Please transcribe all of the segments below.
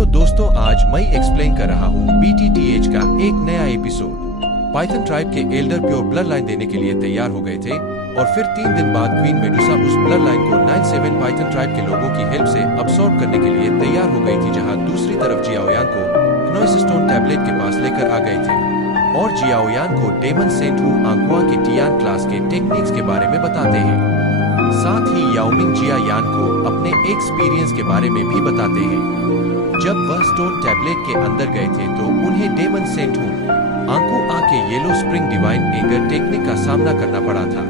Hello दोस्तों, आज मैं एक्सप्लेन कर रहा हूँ BTTH का एक नया एपिसोड। पाइथन ट्राइब के एल्डर प्योर ब्लड लाइन देने के लिए तैयार हो गए थे और फिर 3 दिन बाद क्वीन मेडुसा उस ब्लड लाइन को 97 पाइथन ट्राइब के लोगों की हेल्प से अब्सॉर्ब करने के लिए तैयार हो गई थी, जहाँ दूसरी तरफ जियाओयान को क्नोइस स्टोन टैबलेट के पास लेकर आ गए थे और जियाओयान को डेमन सेंट हू आंकुआ के टियान क्लास के टेक्निक्स के बारे में बताते हैं। साथ ही याओमिंग जियायान को अपने एक्सपीरियंस के बारे में भी बताते हैं। जब वह स्टोन टैबलेट के अंदर गए थे तो उन्हें डेमन सेंट हू आंकुआ के yellow spring divine anger technique का सामना करना पड़ा था।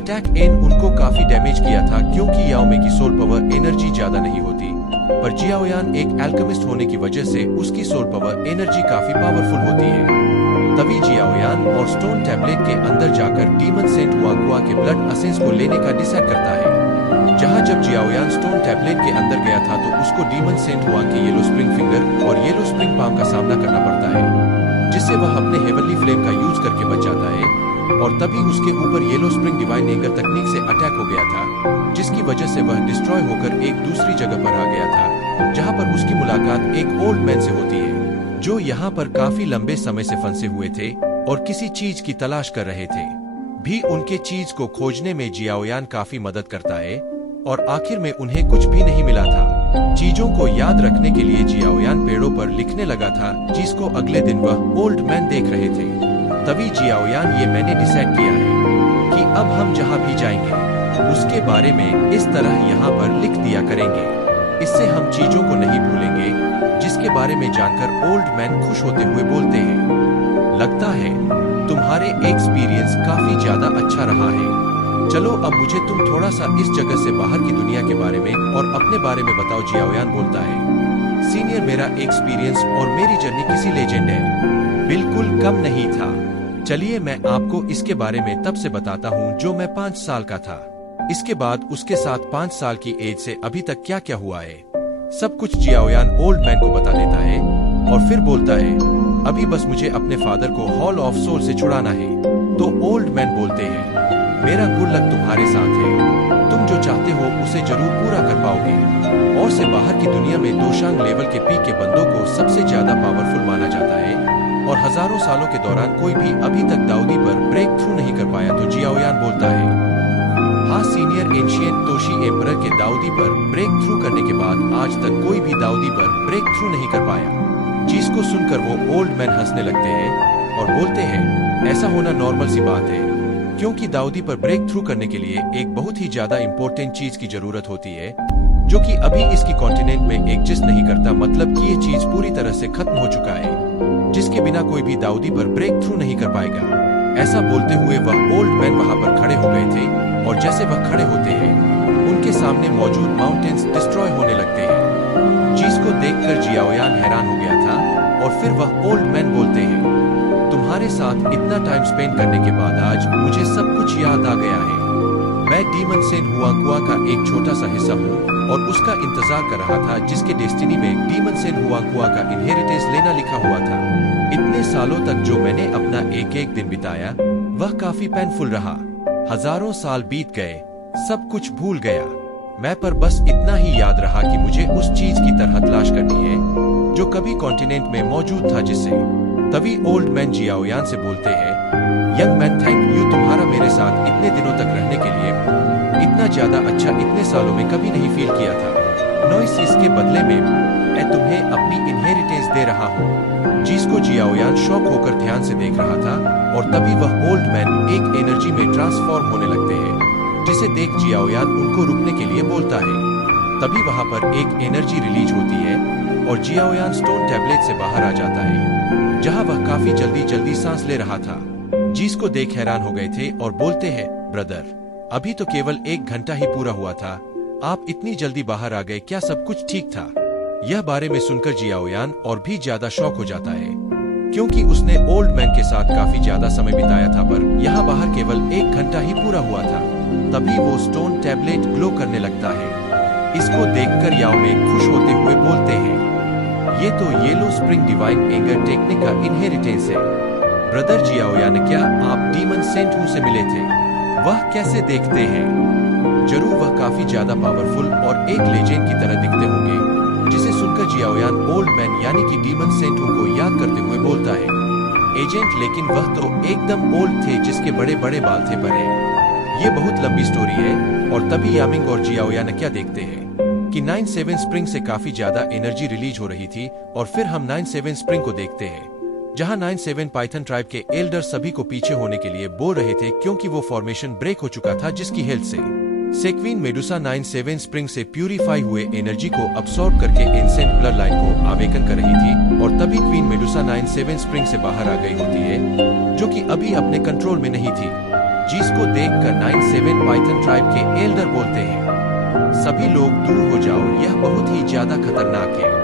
अटैक एन उनको काफी डैमेज किया था क्योंकि याओमे की सोल पावर एनर्जी ज्यादा नहीं होती, पर जियाओयान एक एल्केमिस्ट होने की वजह से उसकी सोल पावर एनर्जी काफी पावरफुल होती है। तभी जियाओयान और स्टोन टैबलेट के अंदर जाकर डीमन सेंट हुआंकुआ के ब्लड असेंस को लेने का डिसाइड करता है। जहां जब जियाओयान स्टोन टैबलेट के अंदर गया था तो उसको डीमन सेंट हुआ के येलो स्प्रिंग फिंगर और येलो स्प्रिंग पाम का सामना करना पड़ता है, जिससे वह अपने हेवनली फ्लेम का यूज करके बच जाता है। और तभी उसके ऊपर येलो स्प्रिंग डिवाइन एंगर तकनीक से अटैक हो गया था, जिसकी वजह से वह डिस्ट्रॉय होकर एक दूसरी जगह पर आ गया था, जहां पर उसकी मुलाकात एक ओल्ड मैन से होती है, जो यहाँ पर काफी लंबे समय से फंसे हुए थे और किसी चीज की तलाश कर रहे थे। भी उनके चीज को खोजने में जियाओयान काफी मदद करता है और आखिर में उन्हें कुछ भी नहीं मिला था। चीजों को याद रखने के लिए जियाओयान पेड़ों पर लिखने लगा था, जिसको अगले दिन वह ओल्ड मैन देख रहे थे। तभी जियाओयान ये मैंने डिसाइड किया है कि अब हम जहाँ भी जाएंगे उसके बारे में इस तरह यहाँ पर लिख दिया करेंगे। इससे हम चीजों को नहीं भूलेंगे, जिसके बारे में जानकर ओल्ड मैन खुश होते हुए बोलते हैं, लगता है तुम्हारे एक्सपीरियंस काफी ज्यादा अच्छा रहा है। चलो अब मुझे तुम थोड़ा सा इस जगह से बाहर की दुनिया के बारे में और अपने बारे में बताओ। जियाओयान बोलता है, सीनियर, मेरा एक्सपीरियंस और मेरी जर्नी किसी लेजेंड है बिल्कुल कम नहीं था। चलिए मैं आपको इसके बारे में तब से बताता हूँ जो मैं 5 साल का था। इसके बाद उसके साथ 5 साल की एज से अभी तक क्या क्या हुआ है, सब कुछ जियाओयान ओल्ड मैन को बता देता है और फिर बोलता है, अभी बस मुझे अपने फादर को हॉल ऑफ सोल से छुड़ाना है। तो ओल्ड मैन बोलते हैं, मेरा गुड लक तुम्हारे साथ है, तुम जो चाहते हो उसे जरूर पूरा कर पाओगे। और से बाहर की दुनिया में दोशांग लेवल के पीक के बंदों को सबसे ज्यादा पावरफुल माना जाता है और हजारों सालों के दौरान कोई भी अभी तक दाऊदी पर ब्रेक थ्रू नहीं कर पाया। तो जियाओयान बोलता है, हाँ सीनियर, एंशिएंट तोशी एम्परर के दाऊदी पर ब्रेक थ्रू करने के बाद आज तक कोई भी दाऊदी पर ब्रेक थ्रू नहीं कर पाया। जिसको सुनकर वो ओल्ड मैन हंसने लगते हैं और बोलते हैं, ऐसा होना नॉर्मल सी बात है, क्योंकि दाऊदी पर ब्रेक थ्रू करने के लिए एक बहुत ही ज्यादा इम्पोर्टेंट चीज की जरूरत होती है, जो कि अभी इसकी कॉन्टिनेंट में एग्जिस्ट नहीं करता। मतलब कि ये चीज पूरी तरह से खत्म हो चुका है, जिसके बिना कोई भी दाऊदी पर ब्रेक थ्रू नहीं कर पाएगा। ऐसा बोलते हुए वह ओल्ड मैन वहाँ पर खड़े हो गए थे और जैसे वह खड़े होते हैं उनके सामने मौजूद माउंटेन्स डिस्ट्रॉय होने लगते हैं, जिसको देखकर जियाओयान हैरान हो गया था। और फिर वह ओल्ड मैन बोलते हैं, तुम्हारे साथ इतना टाइम स्पेंड करने के बाद आज मुझे सब कुछ याद आ गया है। मैं डीमन सेंट हुआंकुआ का एक छोटा सा हिस्सा हूँ और उसका इंतजार कर रहा था, जिसके डेस्टिनी में डीमन सेंट हुआंकुआ का इनहेरिटेंस लेना लिखा हुआ था। इतने सालों तक जो मैंने अपना एक एक दिन बिताया वह काफी पेनफुल रहा। हजारों साल बीत गए, सब कुछ भूल गया मैं, पर बस इतना ही याद रहा कि मुझे उस चीज की तरह तलाश करनी है जो कभी कॉन्टिनेंट में मौजूद था, जिससे। तभी ओल्ड मैन जियाओयान से बोलते हैं, यंग मैन, थैंक यू, तुम्हारा मेरे साथ इतने दिनों तक रहने के लिए। इतना ज्यादा अच्छा इतने सालों में कभी नहीं फील किया था। नॉइस, इसके बदले में मैं तुम्हें अपनी इनहेरिटेंस दे रहा हूँ। जिसको जियाओयान शॉक होकर ध्यान से देख रहा था और तभी वह ओल्ड मैन एक एनर्जी में ट्रांसफॉर्म होने लगते हैं, जिसे देख जियाओयान उनको रुकने के लिए बोलता है। तभी वहाँ पर एक एनर्जी रिलीज होती है और जियाओयान स्टोन टैबलेट से बाहर आ जाता है, जहाँ वह काफी जल्दी सांस ले रहा था। जिसको देख हैरान हो गए थे और बोलते हैं, ब्रदर, अभी तो केवल 1 घंटा ही पूरा हुआ था, आप इतनी जल्दी बाहर आ गए, क्या सब कुछ ठीक था? यह बारे में सुनकर जियाओयान और भी ज्यादा शॉक हो जाता है, क्योंकि उसने ओल्ड मैन के साथ काफी ज्यादा समय बिताया था, पर यहाँ बाहर केवल 1 घंटा ही पूरा हुआ था। तभी वो स्टोन टैबलेट ग्लो करने लगता है। इसको देखकर याओमे खुश होते हुए बोलते हैं, ये तो yellow spring divine anger technique का इनहेरिटेंस है। ब्रदर जियाओयान, क्या आप डीमन सेंट हू से मिले थे? वह कैसे देखते हैं? जरूर वह काफी ज्यादा पावरफुल और एक लेजेंड की तरह दिखते होंगे। जिसे सुनकर जियाओयान ओल्ड मैन यानी कि डीमन सेंट हू को याद करते हुए बोलता है, एजेंट, लेकिन वह तो एकदम ओल्ड थे जिसके बड़े बड़े बाल थे पर है। ये बहुत लंबी स्टोरी है। और तभी यामिंग और जियाओयान क्या देखते हैं कि 97 स्प्रिंग से काफी ज्यादा एनर्जी रिलीज हो रही थी। और फिर हम 97 स्प्रिंग को देखते हैं, जहां 97 पाइथन ट्राइब के एल्डर सभी को पीछे होने के लिए बोल रहे थे क्योंकि वो फॉर्मेशन ब्रेक हो चुका था, जिसकी हेल्प से क्वीन मेडुसा 97 स्प्रिंग से प्यूरिफाई हुए एनर्जी को अब्सॉर्ब करके एंसेंट ब्लड लाइन को आवेकन कर रही थी। और तभी क्वीन मेडुसा 97 स्प्रिंग से बाहर आ गई होती है, जो कि अभी अपने कंट्रोल में नहीं थी, जिसको देखकर 97 पाइथन ट्राइब के एल्डर बोलते हैं, सभी लोग दूर हो जाओ, यह बहुत ही ज्यादा खतरनाक है।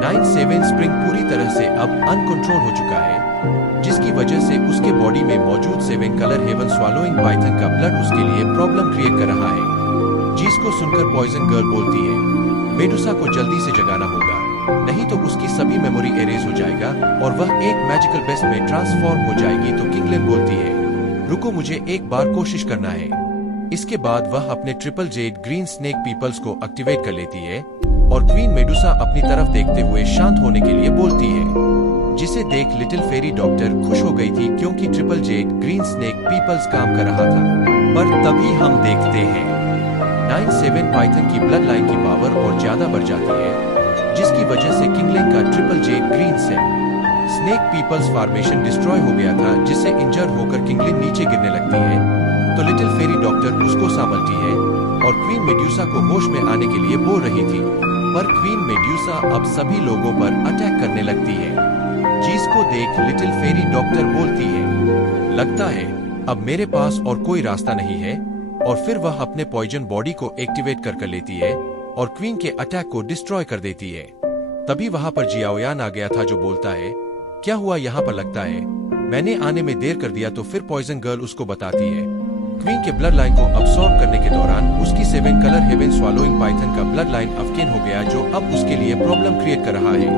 97 स्प्रिंग पूरी तरह से अब अनकंट्रोल हो चुका है, जिसकी वजह से उसके बॉडी में मौजूद 7 कलर हेवन स्वालोइंग पाइथन का ब्लड उसके लिए प्रॉब्लम क्रिएट कर रहा है। जिसको सुनकर पॉइजन गर्ल बोलती है, मेडुसा को जल्दी से जगाना होगा, नहीं तो उसकी सभी मेमोरी एरेज हो जाएगा और वह एक मैजिकल बेस्ट में ट्रांसफॉर्म हो जाएगी। तो किंगलिन बोलती है, रुको, मुझे एक बार कोशिश करना है। इसके बाद वह अपने triple jade green snake peoples को एक्टिवेट कर लेती है और क्वीन मेडुसा अपनी तरफ देखते हुए शांत होने के लिए बोलती है, जिसे देख लिटिल फेरी डॉक्टर खुश हो गई थी क्योंकि triple jade green snake peoples काम कर रहा था। पर तभी हम देखते हैं 97 पाइथन की ब्लड लाइन की पावर और ज्यादा बढ़ जाती है, जिसकी वजह से किंगलिन का triple jade green snake peoples formation destroy हो गया था, जिससे इंजर्ड होकर किंगलिन नीचे गिरने लगती है। तो लिटिल फेरी डॉक्टर उसको संभालती है और क्वीन मेड्यूसा को होश में आने के लिए बोल रही थी, पर क्वीन मेड्यूसा अब सभी लोगों पर अटैक करने लगती है, जिसको देख लिटिल फेरी डॉक्टर बोलती है, लगता है अब मेरे पास और कोई रास्ता नहीं है। और फिर वह अपने पॉइजन बॉडी को एक्टिवेट कर लेती है और क्वीन के अटैक को डिस्ट्रॉय कर देती है। तभी वहां पर जियाओयान आ गया था, जो बोलता है, क्या हुआ यहाँ पर? लगता है मैंने आने में देर कर दिया। तो फिर पॉइजन गर्ल उसको बताती है, क्वीन के ब्लड लाइन को अब्सॉर्ब करने के दौरान उसकी 7 कलर हेवन स्वालोइंग पाइथन का ब्लड लाइन अवकेन हो गया, जो अब उसके लिए प्रॉब्लम क्रिएट कर रहा है।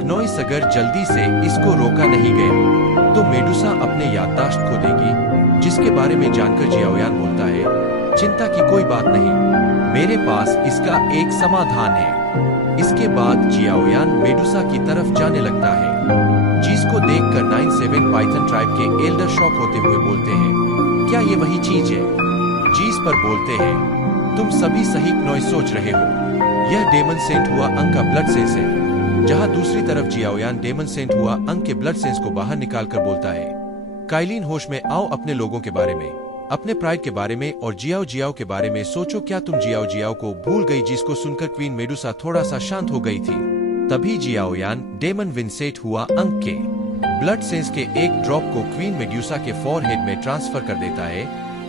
क्नोइस अगर जल्दी से इसको रोका नहीं गया तो मेडुसा अपने याददाश्त खो देगी, जिसके बारे में जानकर जियाओयान बोलता है, चिंता की कोई बात नहीं, मेरे पास इसका एक समाधान है। इसके बाद जियाओयान मेडुसा की तरफ जाने लगता है, जिसको देखकर 97 पाइथन ट्राइब के एल्डर शॉक होते हुए बोलते हैं, क्या ये वही चीज है? चीज पर बोलते हैं, तुम सभी सही क्नोइस सोच रहे हो, यह डेमन सेंट हुआ अंग का ब्लड सेंस है। जहां दूसरी तरफ जियाओयान डेमन सेंट हुआ अंग के ब्लड सेंस को बाहर निकालकर बोलता है, काइलिन होश में आओ, अपने लोगों के बारे में, अपने प्राइड के बारे में और जियाओ के बारे में सोचो। क्या तुम जियाओ को भूल गई? जिसको सुनकर क्वीन मेडुसा थोड़ा सा शांत हो गई थी। तभी जियाओयान डेमन विंसेट हुआ अंग के ब्लड सेंस के एक ड्रॉप को क्वीन मेडुसा के फॉरहेड में ट्रांसफर कर देता है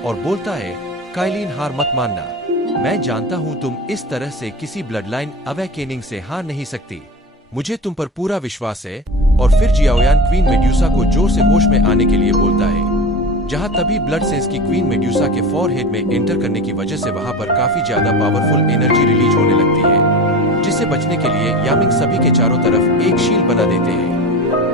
और बोलता है, काइलिन हार मत मानना, मैं जानता हूँ तुम इस तरह से किसी ब्लड लाइन अवेकेनिंग से हार नहीं सकती, मुझे तुम पर पूरा विश्वास है। और फिर जियाओयान क्वीन मेडुसा को जोर से होश में आने के लिए बोलता है, जहां तभी ब्लड सेंस की क्वीन मेडुसा के फॉरहेड में एंटर करने की वजह से वहां पर काफी ज्यादा पावरफुल एनर्जी रिलीज होने लगती है, जिससे बचने के लिए यामिंग सभी के चारों तरफ एक शील्ड बना देते हैं।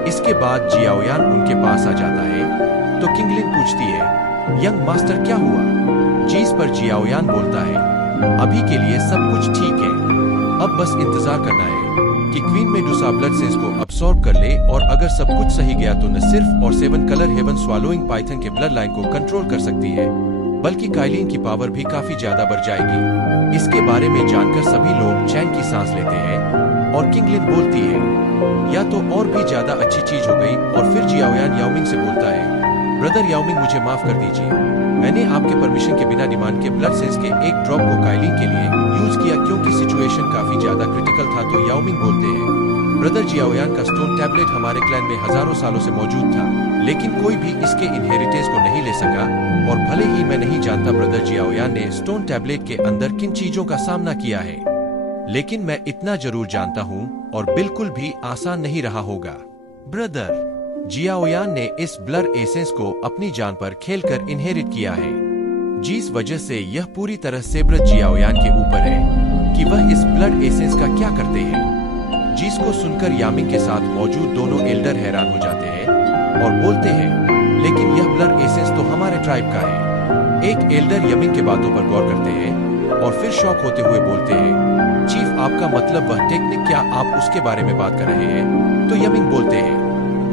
इसके बाद जियाओयान उनके पास आ जाता है। तो किंगलिन पूछती है, यंग मास्टर क्या हुआ? जिस पर जियाओयान बोलता है, अभी के लिए सब कुछ ठीक है, अब बस इंतजार करना है कि क्वीन मेडुसा ब्लड सेंस को अब्सॉर्ब कर ले, और अगर सब कुछ सही गया तो न सिर्फ और 7 कलर हेवन स्वालोइंग पाइथन के ब्लड लाइन को कंट्रोल कर सकती है, बल्कि काइलिन की पावर भी काफी ज्यादा बढ़ जाएगी। इसके बारे में जानकर सभी लोग चैन की सांस लेते हैं और किंगलिन बोलती है, या तो और भी ज्यादा अच्छी चीज हो गई। और फिर जियाओयान याओमिंग से बोलता है, ब्रदर याओमिंग, मुझे माफ कर दीजिए, मैंने आपके परमिशन के बिना डिमांड के ब्लड सेंस के एक ड्रॉप को काइलिन के लिए यूज किया क्योंकि सिचुएशन काफी ज्यादा क्रिटिकल था। तो याओमिंग बोलते हैं, ब्रदर जियाओयान का स्टोन टैबलेट हमारे क्लैन में हजारों सालों से मौजूद था, लेकिन कोई भी इसके इनहेरिटेंस को नहीं ले सका। और भले ही मैं नहीं जानता ब्रदर जियाओयान ने स्टोन टैबलेट के अंदर किन चीजों का सामना किया है, लेकिन मैं इतना जरूर जानता हूँ और बिल्कुल भी आसान नहीं रहा होगा। ब्रदर जियाओयान ने इस ब्लड एसेंस को अपनी जान पर खेलकर इनहेरिट किया है, जिस वजह से यह पूरी तरह से ब्रदर जियाओयान के ऊपर है कि वह इस ब्लड एसेंस का क्या करते हैं। जिसको सुनकर यामिंग के साथ मौजूद दोनों एल्डर हैरान हो जाते हैं और बोलते हैं, लेकिन यह ब्लड एसेंस तो हमारे ट्राइब का है। एक एल्डर यामिंग के बातों पर गौर करते हैं और फिर शॉक होते हुए बोलते हैं, चीफ आपका मतलब वह टेक्निक, क्या आप उसके बारे में बात कर रहे हैं? तो यमिंग बोलते हैं,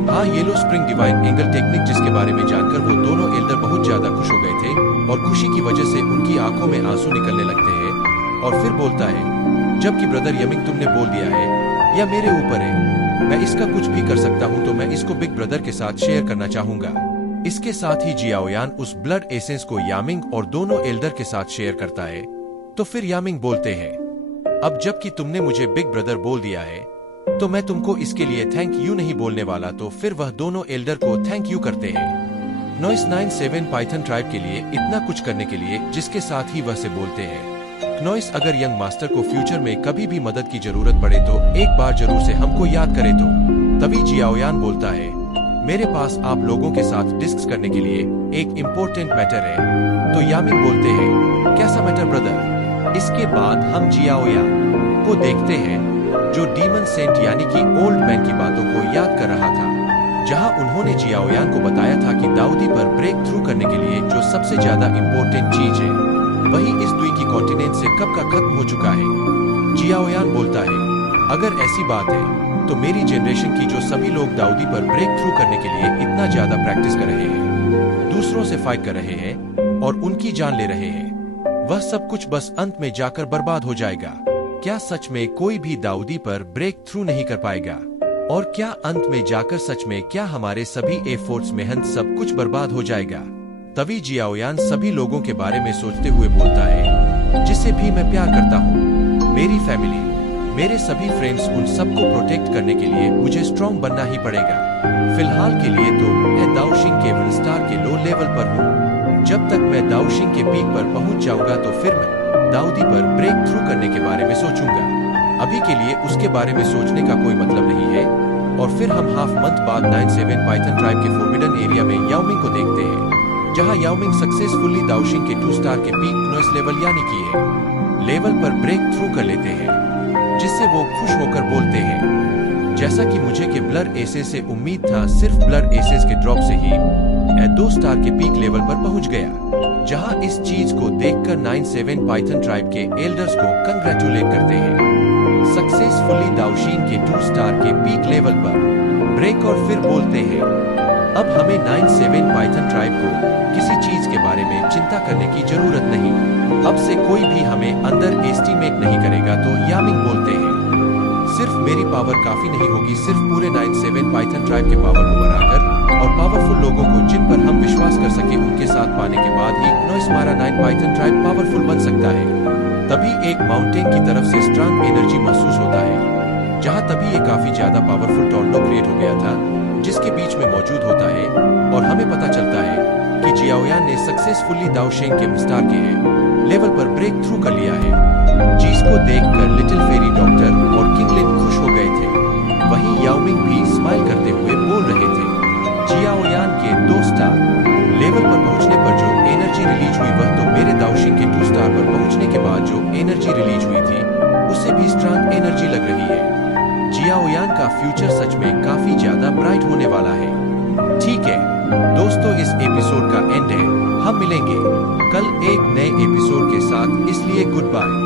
हाँ yellow spring divine angle technique, जिसके बारे में जानकर वो दोनों एल्डर बहुत ज्यादा खुश हो गए थे और खुशी की वजह से उनकी आंखों में आंसू निकलने लगते हैं। और फिर बोलता है, जबकि ब्रदर यमिंग तुमने बोल दिया है या मेरे ऊपर है, मैं इसका कुछ भी कर सकता हूँ, तो मैं इसको बिग ब्रदर के साथ शेयर करना चाहूंगा। इसके साथ ही जियाओयान उस ब्लड एसेंस को यामिंग और दोनों एल्डर के साथ शेयर करता है। तो फिर यामिंग बोलते हैं, अब जबकि तुमने मुझे बिग ब्रदर बोल दिया है तो मैं तुमको इसके लिए थैंक यू नहीं बोलने वाला। तो फिर वह दोनों एल्डर को थैंक यू करते हैं नॉइस 97 पाइथन ट्राइब के लिए इतना कुछ करने के लिए, जिसके साथ ही वह से बोलते हैं, नॉइस अगर यंग मास्टर को फ्यूचर में कभी भी मदद की जरूरत पड़े तो एक बार जरूर से हमको याद करे। तो तभी जियाओयान बोलता है, मेरे पास आप लोगों के साथ डिस्कस करने के लिए एक इम्पोर्टेंट मैटर है। तो यामिंग बोलते हैं, कैसा मैटर ब्रदर? इसके बाद हम जियाओयान को देखते हैं जो डीमन सेंट यानी कि ओल्ड मैन की बातों को याद कर रहा था, जहां उन्होंने जियाओयान को बताया था कि दाऊदी पर ब्रेक थ्रू करने के लिए जो सबसे ज्यादा इम्पोर्टेंट चीज है वही इस दुई की कॉन्टिनेंट से कब का खत्म हो चुका है। जियाओयान बोलता है, अगर ऐसी बात है तो मेरी जनरेशन की जो सभी लोग दाऊदी पर ब्रेक थ्रू करने के लिए इतना ज्यादा प्रैक्टिस कर रहे हैं, दूसरों से फाइट कर रहे हैं और उनकी जान ले रहे हैं, वह सब कुछ बस अंत में जाकर बर्बाद हो जाएगा। क्या सच में कोई भी दाऊदी पर ब्रेक थ्रू नहीं कर पाएगा? और क्या अंत में जाकर सच में क्या हमारे सभी एफर्ट्स मेहनत सब कुछ बर्बाद हो जाएगा? तभी जियाओयान सभी लोगों के बारे में सोचते हुए बोलता है, जिसे भी मैं प्यार करता हूँ, मेरी फैमिली, मेरे सभी फ्रेंड्स, उन सबको प्रोटेक्ट करने के लिए मुझे स्ट्रॉन्ग बनना ही पड़ेगा। फिलहाल के लिए तो मैं दाओशिंग के 1 स्टार के लो लेवल पर हूँ। जब तक मैं दाओशिंग के पीक पर पहुंच जाऊंगा तो फिर मैं दाऊदी पर ब्रेक थ्रू करने के बारे में सोचूंगा। अभी के लिए उसके बारे में सोचने का कोई मतलब नहीं है। और फिर हम हाफ मंथ बाद 97 पाइथन ट्राइब के फोरबिडन एरिया में याओमिंग को देखते हैं, जहां याओमिंग सक्सेसफुली दाओशिंग के 2 स्टार के पीक नॉइस लेवल यानी कि है लेवल पर ब्रेक थ्रू कर लेते हैं, जिससे वो खुश होकर बोलते हैं, जैसा कि मुझे के ब्लड एसेस से उम्मीद था, सिर्फ ब्लड एसेस के ड्रॉप से ही 2 स्टार के पीक लेवल पर पहुंच गया। जहां इस चीज को देखकर 97 पाइथन ट्राइब के एल्डर्स को कंग्रेचुलेट करते हैं, सक्सेसफुली दाओशिंग के 2 स्टार के पीक लेवल पर ब्रेक। और फिर बोलते हैं, अब हमें 97 पाइथन ट्राइब को किसी चीज के बारे में चिंता करने की जरूरत नहीं, अब से कोई भी हमें अंडर एस्टिमेट नहीं करेगा। तो यामिंग बोलते हैं, सिर्फ मेरी पावर काफी नहीं होगी, सिर्फ पूरे 97 पाइथन ट्राइब के पावर को बढ़ाकर और पावरफुल लोगों को जिन पर हम विश्वास कर सके उनके साथ पाने के बाद ही नॉइस मारा 9 पाइथन ट्राइब पावरफुल बन सकता है। तभी एक माउंटेन की तरफ से स्ट्रांग एनर्जी महसूस होता है, जहां तभी ये काफी ज्यादा पावरफुल टॉर्नेडो क्रिएट हो गया था, जिसके बीच में मौजूद होता है। और हमें पता चलता है कि जियाओयान ने सक्सेसफुली दाओशिंग के स्टार के लेवल पर ब्रेक थ्रू कर लिया है, जिसको देखकर लिटिल फेरी डॉक्टर और किंगलिन खुश हो गए थे। वहीं याओमिंग भी स्माइल करते हुए बोल रहे थे, जियाओयान के 2 स्टार लेवल पर पहुंचने पर जो एनर्जी रिलीज हुई वह तो मेरे दाओशिंग के 2 स्टार पर पहुंचने के बाद जो एनर्जी रिलीज हुई थी उससे भी स्ट्रांग एनर्जी लग रही है। जियाओयान का फ्यूचर सच में काफी ज्यादा ब्राइट होने वाला है। ठीक है दोस्तों, इस एपिसोड का एंड है। हम मिलेंगे कल एक नए एपिसोड के साथ, इसलिए गुड बाय।